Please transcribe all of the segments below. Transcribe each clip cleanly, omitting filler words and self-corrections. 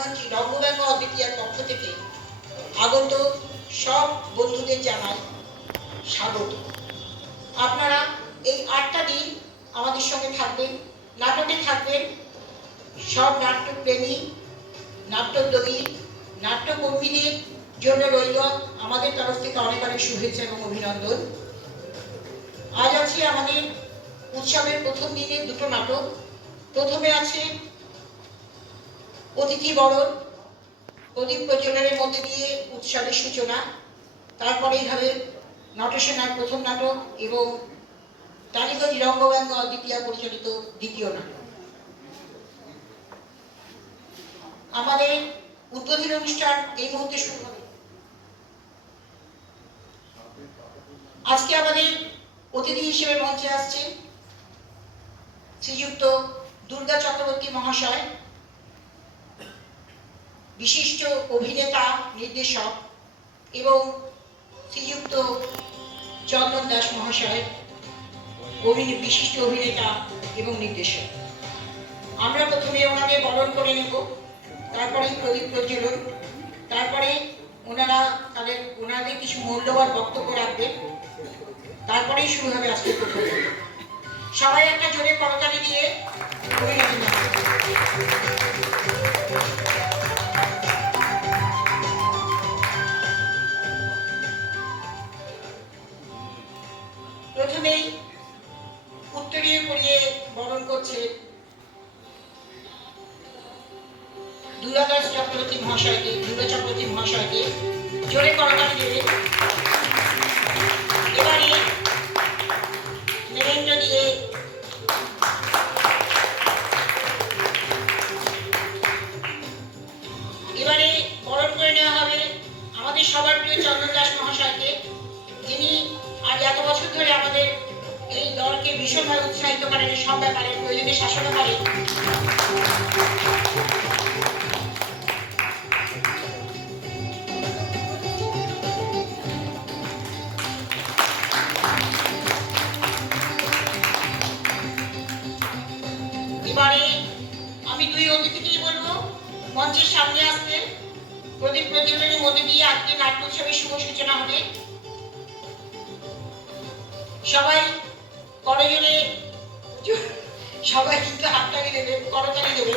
টালিগঞ্জ রঙ্গব্যঙ্গ অদ্বিতীয়ার পক্ষ থেকে আগত সব বন্ধুদের জানাই স্বাগত। আপনারা এই 8টা দিন আমাদের সঙ্গে থাকবেন, নাটকে থাকবেন। সব নাট্যপ্রেমী, নাট্যোদ্যোগী, নাট্যকর্মীদের জন্য রইল আমাদের তরফ থেকে অনেক অনেক শুভেচ্ছা এবং অভিনন্দন। আজ আছে আমাদের উৎসবের প্রথম দিনের দুটো নাটক। প্রথমে আছে অতিথি বরণ, প্রদীপ প্রজ্বলনের মধ্যে দিয়ে উৎসবের সূচনা। তারপরেই হবে নটসেনার প্রথম নাটক এবং টালিগঞ্জ রঙ্গব্যঙ্গ অদ্বিতীয়া পরিচালিত দ্বিতীয় নাটক। আমাদের উদ্বোধনী অনুষ্ঠান এই মুহূর্তে শুরু হবে। আজকে আমাদের অতিথি হিসেবে মঞ্চে আসছেন শ্রীযুক্ত দুর্গা চক্রবর্তী মহাশয়, বিশিষ্ট অভিনেতা, নির্দেশক, এবং শ্রীযুক্ত চন্দন দাস মহাশয়, বিশিষ্ট অভিনেতা এবং নির্দেশক। আমরা প্রথমে ওনাদের বরণ করে নেব, তারপরে প্রদীপ প্রজ্বলন, তারপরে ওনাদের কিছু মূল্যবান বক্তব্য রাখবেন, তারপরেই শুরু হবে আজকের প্রোগ্রাম। সবাই একটা জোরে করতালি দিয়ে প্রথমেই উত্তরীয় পরিয়ে বরণ করছে দুর্গা চক্রবর্তী মহাশয়কে জোরে করতালি দেবে। এবারে নরেন্দ্র দিয়ে এবারে বরণ করে নেওয়া হবে আমাদের সবার প্রিয় চন্দন দাস মহাশয়কে, যিনি আজ এত বছর ধরে আমাদের এই দলকে ভীষণভাবে উৎসাহিত করেন, সব ব্যাপারে প্রয়োজনে শাসনও করেন। এবারে আমি দুই অতিথিকেই বলবো মঞ্চের সামনে আসতে। প্রদীপ প্রজ্বলনের মধ্যে দিয়ে আজকে নাট্য উৎসবের শুভ সূচনা হবে। সবাই করজোরে, সবাই কিন্তু হাততালি দেবে, করতালি দেবে।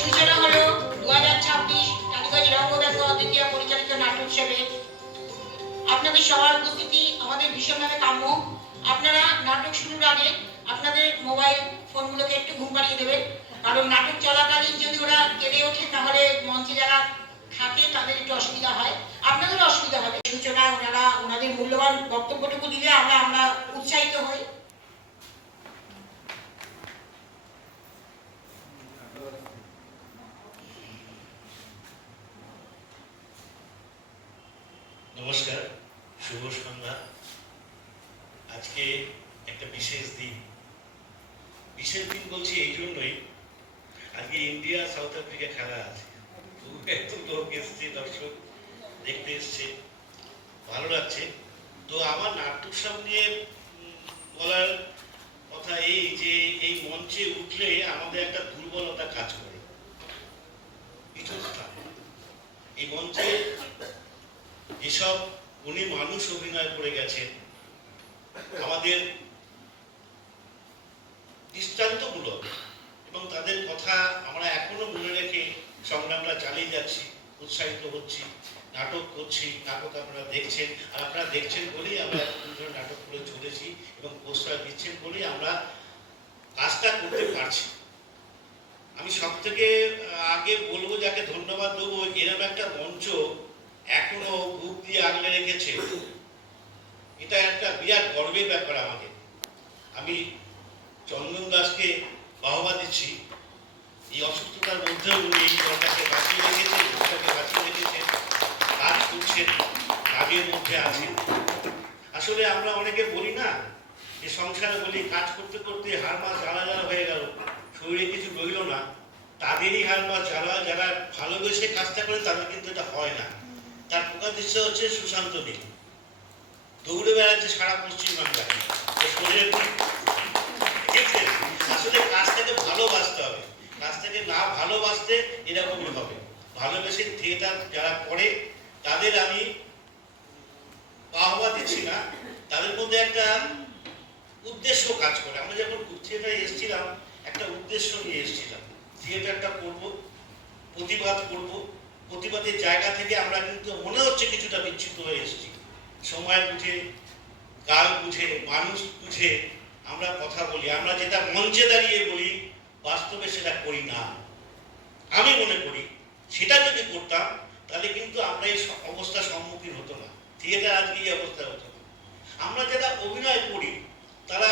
সূচনা হলো 2026 টালিগঞ্জ রঙ্গব্যঙ্গ অদ্বিতীয়া পরিচালিত নাট্য উৎসবে। আপনাদের সবার উপস্থিতি আমাদের ভীষণভাবে কাম্য। আপনারা নাটক শুরুর আগে আপনাদের মোবাইল ফোনগুলোকে একটু ঘুম পাড়িয়ে দেবেন, কারণ নাটক চলাকালীন যদি ওরা কেঁদে ওঠে তাহলে মঞ্চে যারা থাকে তাদের একটু অসুবিধা হয়, আপনাদেরও অসুবিধা হবে। সূচনায় ওনাদের মূল্যবান বক্তব্যটুকু দিলে আমরা উৎসাহিত হই। নমস্কার, শুভ সন্ধ্যা। আজকে একটা বিশেষ দিন বলছি এই জন্যই, আজকে ইন্ডিয়া সাউথ আফ্রিকা খেলা আছে। এত লোক এসছে, দর্শক দেখতে এসছে, ভালো লাগছে। তো আমার নাট্যোৎসব নিয়ে বলার কথা এই যে এই মঞ্চে উঠলে আমাদের একটা দুর্বলতা কাজ করে। এই মঞ্চে যেসব উনি মানুষ অভিনয় করে গেছেন, আমাদের দৃষ্টান্তমূলক, এবং তাদের কথা আমরা এখনো মনে রেখে সংগ্রামটা চালিয়ে যাচ্ছি, উৎসাহিত হচ্ছি, নাটক করছি। নাটক আপনারা দেখছেন, আর আপনারা দেখছেন বলেই আমরা নাটক করে চলেছি, এবং প্রশ্রয় দিচ্ছেন বলেই আমরা কাজটা করতে পারছি। আমি সব থেকে আগে বলবো, যাকে ধন্যবাদ দেবো, এরকম একটা মঞ্চ এখনো বুক দিয়ে আগলে রেখেছে। এটা একটা বিরাট গর্বের ব্যাপার আমাদের। আমি চন্দন দাসকে বাহবা দিচ্ছি। এই অসুস্থতার মধ্যেও উনি এই দলটাকে বাঁচিয়ে রেখেছেন, কাজ করছেন, কাজের মধ্যে আছেন। আসলে আমরা অনেকে বলি না যে সংসারে বলি কাজ করতে করতে হাড় মাস জ্বালা জ্বালা হয়ে গেল, শরীরে কিছু রইল না, তাদেরই হাল, বা যারা যারা ভালোবেসে কাজটা করে তাদের কিন্তু এটা হয় না। তার প্রকার দৃশ্য হচ্ছে সুশান্ত নীল দৌড়ে বেড়াচ্ছে সারা পশ্চিমবাংলায়। আসলে কাজটাকে ভালোবাসতে হবে, কাজটাকে না ভালোবাসতে এরকমই হবে। ভালোবেসে থিয়েটার যারা করে তাদের আমি বাহবা দিচ্ছি না, তাদের মধ্যে একটা উদ্দেশ্য কাজ করে। আমরা যখন থিয়েটারে এসেছিলাম একটা উদ্দেশ্য নিয়ে এসেছিলাম, থিয়েটারটা করব, প্রতিবাদ করব। প্রতিবাদের জায়গা থেকে আমরা কিন্তু মনে হচ্ছে কিছুটা বিচ্যুত হয়ে এসেছি। সময় বুঝে, কাল বুঝে, মানুষ বুঝে আমরা কথা বলি। আমরা যেটা মঞ্চে দাঁড়িয়ে বলি বাস্তবে সেটা করি না। আমি মনে করি সেটা যদি করতাম তাহলে কিন্তু আমরা এই অবস্থার সম্মুখীন হতো না, থিয়েটার আজকে এই অবস্থা হতো না। আমরা যারা অভিনয় করি তারা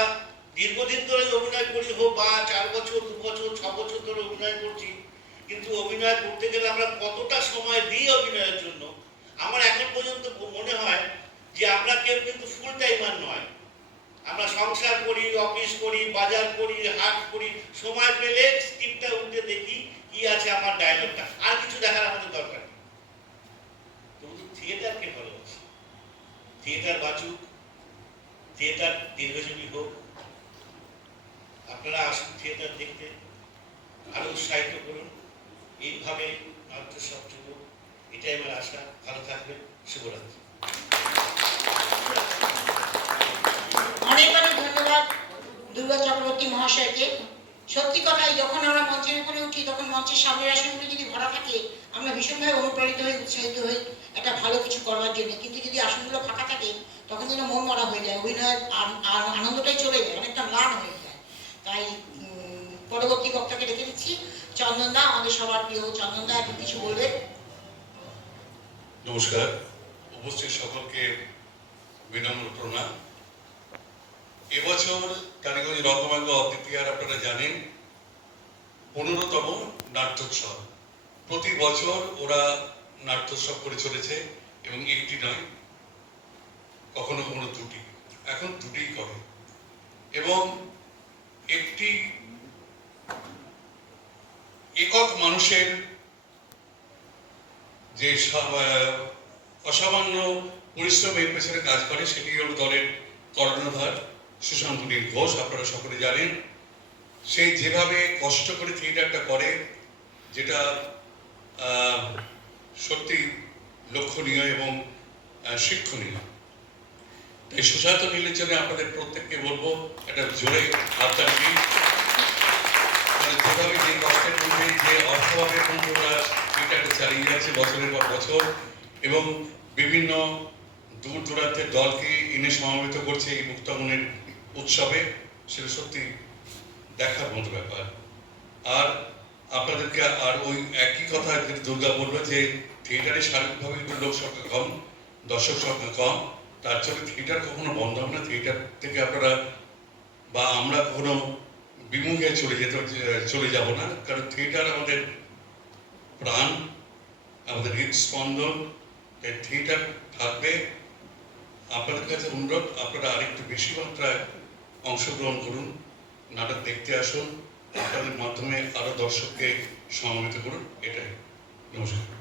দীর্ঘদিন ধরে অভিনয় করি, হোক বা 4 বছর, 2 বছর, 6 বছর ধরে অভিনয় করছি, কিন্তু অভিনয় করতে গেলে আমরা কতটা সময় দিই অভিনয়ের জন্য। আমার এখন পর্যন্ত মনে হয় যে আমরা কেউ কিন্তু ফুল টাইমার নয়। আমরা সংসার করি, অফিস করি, বাজার করি, হাট করি, সময় পেলে স্ক্রিপ্টটা উঠে দেখি কি আছে আমার ডায়লগটা, আর কিছু দেখার আমাদের দরকার নেই। কিন্তু থিয়েটারকে ভালোবাসি, থিয়েটার বাঁচুক, থিয়েটার দীর্ঘজীবী হোক। আপনারা আসুন থিয়েটার দেখতে, আরো উৎসাহিত করুন। এইভাবে নাট্যোৎসব চলুক, এটাই আমার আশা। ভালো থাকবেন, শুভরাত্রি। অনেক অনেক ধন্যবাদ দুর্গা চক্রবর্তী মহাশয়কে। সত্যি কথাই, যখন আমরা মঞ্চের উপরে উঠি তখন মঞ্চের সামনের আসনগুলো যদি ভরা থাকে আমরা ভীষণভাবে অনুপ্রাণিত হয়ে উৎসাহিত হই একটা ভালো কিছু করবার জন্য। কিন্তু যদি আসনগুলো ফাঁকা থাকে তখন যেন মন মরা হয়ে যায়, অভিনয়ের আনন্দটাই চলে যায়, অনেকটা ম্লান হয়ে যায়। তাই পরবর্তী বক্তাকে রেখে দিচ্ছি। চন্দনদা, আমাদের সবার প্রিয় চন্দনদা, এখন কিছু বলবেন। নমস্কার, উপস্থিত সকলকে বিনম্র প্রণাম। এবছর টালিগঞ্জ রঙ্গমঞ্চ অদ্বিতীয়ার আপনারা জানেন 15তম নাট্যোৎসব। প্রতি বছর ওরা নাট্যোৎসব করে চলেছে, এবং একটি নয়, কখনো কখনো দুটি, এখন দুটিই করে। এবং একটি একক মানুষের যে অসামান্য পরিশ্রমের পেছনে কাজ করে সেটি হল দলের কর্ণধার সুশান্ত নীল ঘোষ। আপনারা সকলে জানেন সে যেভাবে কষ্ট করে থিয়েটারটা করে, যেটা সত্যি লক্ষণীয় এবং শিক্ষণীয়। তাই সুশান্ত নীলের জন্য আপনাদের প্রত্যেককে বলবো একটা জোরে হাততালি। যেভাবে যে কষ্টের মধ্যে, যে অর্থভাবের মধ্যে ওরা থিয়েটারটা চালিয়ে যাচ্ছে বছরের পর বছর, এবং বিভিন্ন দূর দূরান্তের দলকে এনে সমবেত করছে এই মুক্তামনের উৎসবে, সেটা সত্যি দেখার মতো ব্যাপার। আর আপনাদেরকে আর ওই একই কথা দুর্গা বললো যে থিয়েটারে শারীরিকভাবে কিন্তু লোক সংখ্যা কম, দর্শক সংখ্যা কম, তার জন্য থিয়েটার কখনো বন্ধ হবে না। থিয়েটার থেকে আপনারা বা আমরা কখনো বিমুখে চলে যাব না, কারণ থিয়েটার আমাদের প্রাণ, আমাদের হৃদস্পন্দন। তাই থিয়েটার থাকবে। আপনাদের কাছে অনুরোধ, আপনারা আরেকটু বেশি মাত্রায় অংশগ্রহণ করুন, নাটক দেখতে আসুন, আপনাদের মাধ্যমে আরো দর্শককে সমবেত করুন। এটাই। নমস্কার।